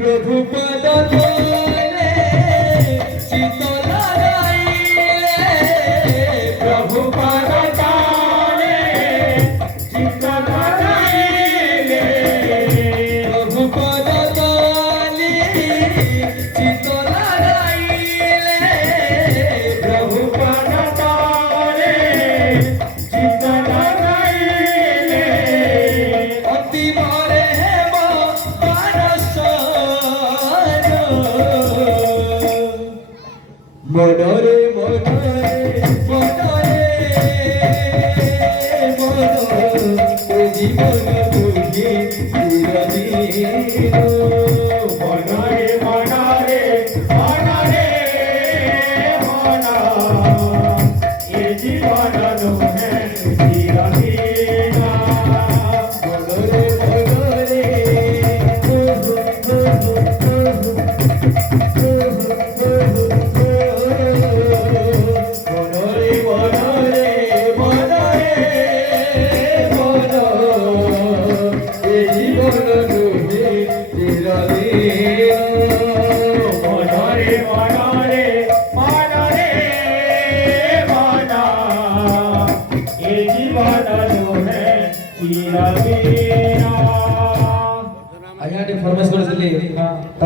प्रभु पद तोले शीतल राइले प्रभु पद तोले शीतल राइले प्रभु पद तोले शीतल राइले प्रभु पद तोले शीतल राइले अति भरे मनरे मनरे मनरे मन जीवन तुझे चिरदीन मनरे मनरे मनरे मन ये जीवन तुझे चिरदीन मनरे मनरे અહીંયા ફરમાઈશ કરે છે